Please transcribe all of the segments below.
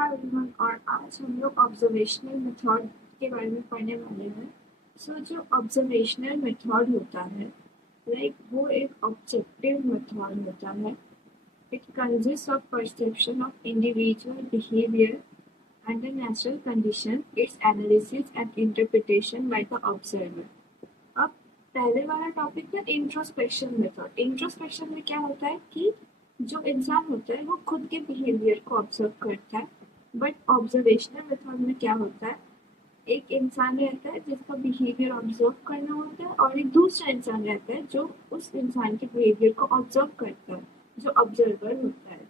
Hi everyone, और आज हम लोग ऑब्जर्वेशनल मेथड के बारे में पढ़ने वाले हैं। जो ऑब्जर्वेशनल मेथड होता है, वो एक ऑब्जेक्टिव मेथड होता है। It consist of perception of individual behaviour under natural condition, it's analysis and interpretation by the observer. अब पहले वाला टॉपिक है इंट्रोस्पेक्शन मेथड। इंट्रोस्पेक्शन में क्या होता है कि जो इंसान होता है वो खुद के बिहेवियर को ऑब्जर्व करता है। बट ऑब्जर्वेशनल मेथड में क्या होता है, एक इंसान रहता है जिसका बिहेवियर ऑब्जर्व करना होता है, और एक दूसरा इंसान रहता है जो उस इंसान के बिहेवियर को ऑब्जर्व करता है, जो ऑब्जर्वर होता है।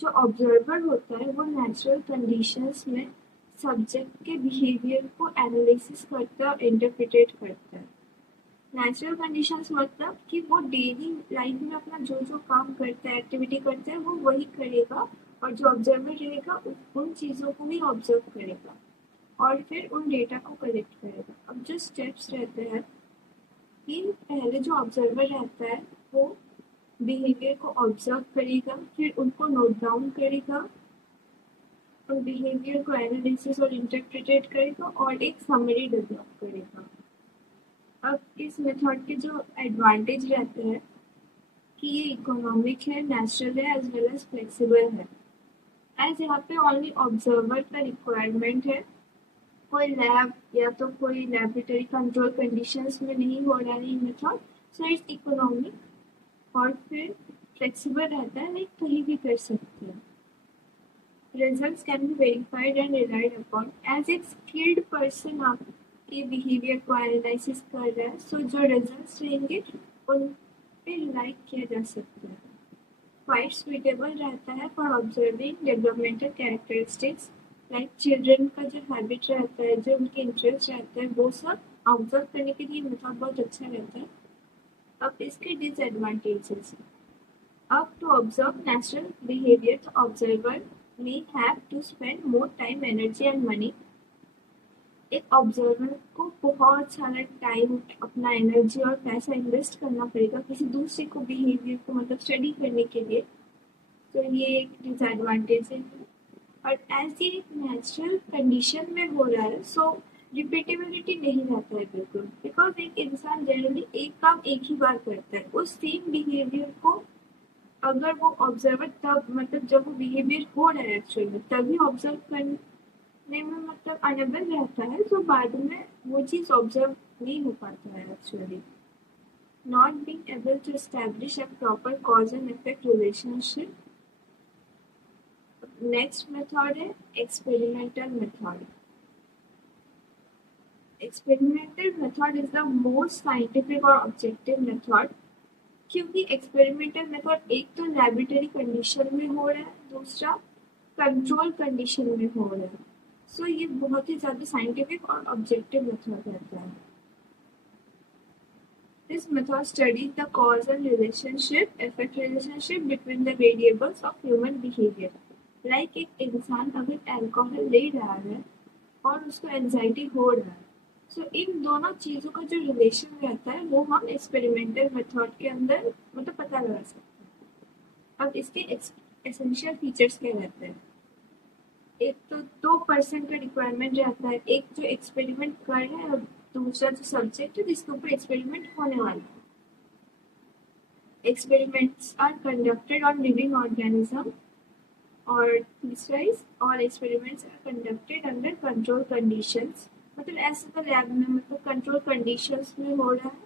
जो ऑब्जर्वर होता है वो नेचुरल कंडीशंस में सब्जेक्ट के बिहेवियर को एनालिसिस करता है और इंटरप्रिटेट करता है। नेचुरल कंडीशंस मतलब कि वो डेली लाइफ में अपना जो जो काम करता है, एक्टिविटी करता है, वो वही करेगा, और जो ऑब्जर्वर रहेगा उन चीज़ों को भी ऑब्जर्व करेगा और फिर उन डेटा को कलेक्ट करेगा। अब जो स्टेप्स रहते हैं कि पहले जो ऑब्जर्वर रहता है वो बिहेवियर को ऑब्जर्व करेगा, फिर उनको नोट डाउन करेगा, उन बिहेवियर को एनालिसिस और इंटरप्रिटेट करेगा और एक समरी डेवलप करेगा। अब इस मेथड के जो एडवांटेज रहते हैं कि ये इकोनॉमिक है, नेचुरल है, एज वेल एज फ्लेक्सिबल है। एज यहाँ पे ओनली ऑब्जर्वर का रिक्वायरमेंट है, कोई लैब या तो कोई लेबोरेटरी कंट्रोल कंडीशंस में नहीं हो रहा है ये मेथड। सो इट्स इकोनॉमिक और फिर फ्लेक्सिबल रहता है, लाइक कहीं भी कर सकते हैं। Results can be verified and relied upon as एक skilled person आपके बिहेवियर को एनालिसिस कर रहा है। सो जो रिजल्ट्स रहेंगे उन पे लाइक किया जा सकता है। क्वाइट सुइटेबल रहता है for observing developmental characteristics, like children का जो हैबिट रहता है, जो उनके इंटरेस्ट रहता है, वो सब ऑब्जर्व करने के लिए मेथड बहुत अच्छा रहता है। अब इसके डिसएडवांटेजेस, अब to observe natural behavior, the observer may have to spend more time, energy and money. एक ऑब्जर्वर को बहुत सारा टाइम, अपना एनर्जी और पैसा इन्वेस्ट करना पड़ेगा किसी दूसरे को बिहेवियर को मतलब स्टडी करने के लिए। तो ये एक डिसएडवांटेज है। और एज ये एक नेचुरल कंडीशन में हो रहा है, सो रिपीटेबिलिटी नहीं रहता है बिल्कुल, बिकॉज एक इंसान जनरली एक काम एक ही बार करता है, उस सेम बिहेवियर को अगर वो ऑब्जर्वर तब मतलब जब वो बिहेवियर हो रहा है एक्चुअली तभी ऑब्जर्व करने में मतलब अनेबल रहता है, तो बाद में वो चीज़ ऑब्जर्व नहीं हो पाता है actually. Not being able to establish a proper cause and effect relationship. Next method है experimental method. Experimental method is the most scientific और ऑब्जेक्टिव मेथड, क्योंकि एक्सपेरिमेंटल मेथड एक तो लैबोरेटरी कंडीशन में हो रहा है, दूसरा कंट्रोल कंडीशन में हो रहा है। सो ये बहुत ही ज़्यादा साइंटिफिक और ऑब्जेक्टिव मेथड रहता है। This method studies the causal relationship, effect relationship between the variables of human behavior. Like एक इंसान अगर अल्कोहल ले रहा है और उसको एंजाइटी हो रहा है, सो इन दोनों चीज़ों का जो रिलेशन रहता है वो हम एक्सपेरिमेंटल मेथड के अंदर मतलब पता लगा सकते हैं। अब इसके एसेंशियल फीचर्स क्या रहते हैं, एक तो 2% का रिक्वायरमेंट रहता है, एक जो एक्सपेरिमेंट कर रहा है और दूसरा जो सब्जेक्ट है जिसके ऊपर एक्सपेरिमेंट होने वाला है। Experiments are conducted on living organism, और तीसरा और experiments are conducted under control conditions, मतलब ऐसे तो लैब में मतलब कंट्रोल कंडीशंस में हो रहा है।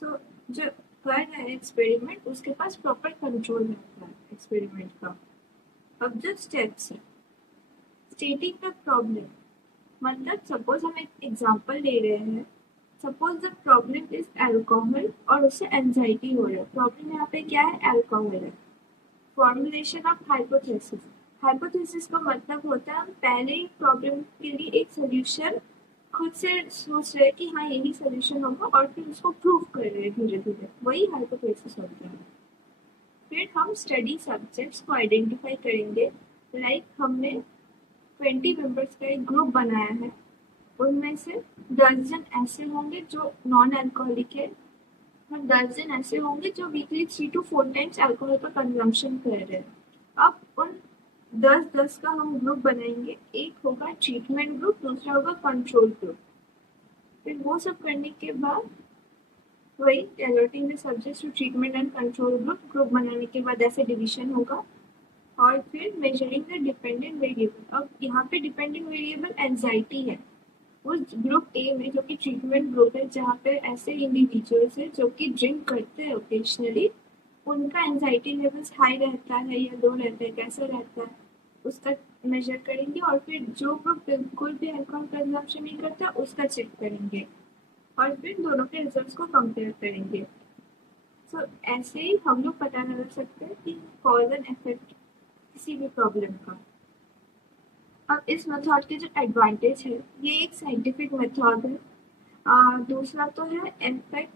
सो जो कर रहा है एक्सपेरिमेंट उसके पास प्रॉपर कंट्रोल रहता है एक्सपेरिमेंट का। अब जो स्टेप्स है, स्टेटिंग द प्रॉब्लम, मतलब सपोज हम एक एग्जांपल ले रहे हैं। Suppose the problem is alcohol और उससे एंजाइटी हो रहा है। प्रॉब्लम यहाँ पे क्या है, अल्कोहल है। फॉर्मुलेशन ऑफ हाइपोथेसिस, हाइपोथेसिस का मतलब होता है हम पहले ही प्रॉब्लम के लिए एक सोल्यूशन खुद से सोच रहे हैं कि हाँ यही सोल्यूशन होगा, और फिर उसको प्रूव कर रहे हैं धीरे धीरे, वही हाइपोथेसिस होता है। फिर हम स्टडी सब्जेक्ट्स को आइडेंटिफाई करेंगे। लाइक हमने 20 मेंबर्स का एक ग्रुप बनाया है, उनमें से 10 जन ऐसे होंगे जो नॉन अल्कोहलिक है, और 10 जन ऐसे होंगे जो वीकली 3 to 4 टाइम्स अल्कोहल का कंजम्पशन कर रहे हैं। अब उन 10-10 का हम ग्रुप बनाएंगे, एक होगा ट्रीटमेंट ग्रुप, दूसरा होगा कंट्रोल ग्रुप। फिर वो सब करने के बाद वही allotting the subjects to treatment and control group बनाने के बाद ऐसे डिवीजन होगा। और फिर मेजरिंग द डिपेंडेंट वेरिएबल। अब यहाँ पे डिपेंडेंट वेरिएबल एंजाइटी है। उस ग्रुप ए में जो कि ट्रीटमेंट ग्रुप है, जहाँ पे ऐसे इंडिविजुअल्स है जो कि ड्रिंक करते हैं ओकेजनली, उनका एंजाइटी लेवल्स हाई रहता है या लो रहता है, कैसा रहता है उसका मेजर करेंगे। और फिर जो ग्रुप बिल्कुल भी अल्कोहल कंजम्पशन नहीं करता उसका चेक करेंगे और फिर दोनों के रिजल्ट्स को कंपेयर करेंगे। तो ऐसे ही हम लोग पता लगा सकते हैं कि कॉज एंड इफेक्ट किसी भी प्रॉब्लम का। अब इस मेथड के जो एडवांटेज है, ये एक साइंटिफिक मेथड है। दूसरा तो है इफेक्ट,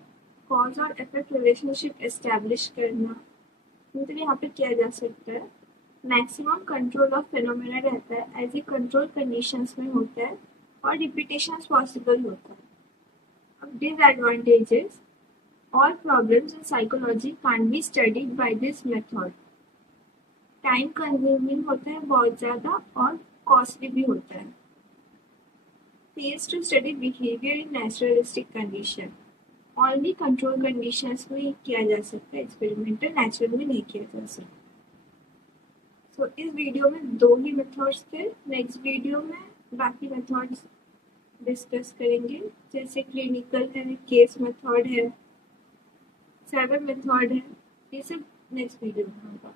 कॉज और इफेक्ट रिलेशनशिप एस्टेब्लिश करना, मतलब यहाँ पे किया जा सकता है। मैक्सिमम कंट्रोल ऑफ फिनोमेना रहता है, एज ए कंट्रोल कंडीशंस में होता है और रिपीटेशन पॉसिबल होता है। अब disadvantages, all problems in psychology can't be studied by this method. Time consuming होता है बहुत ज़्यादा और कॉस्टली भी होता है। Fails to study behaviour in naturalistic condition, only control conditions में किया जा सकता है, एक्सपेरिमेंटल नेचुरल में नहीं किया जा सकता। तो इस वीडियो में 2 ही मेथड्स थे, नेक्स्ट वीडियो में बाकी मेथड्स डिस्कस करेंगे, जैसे क्लिनिकल है, केस मेथड है, 7 मेथड है, ये सब नेक्स्ट वीडियो में होगा।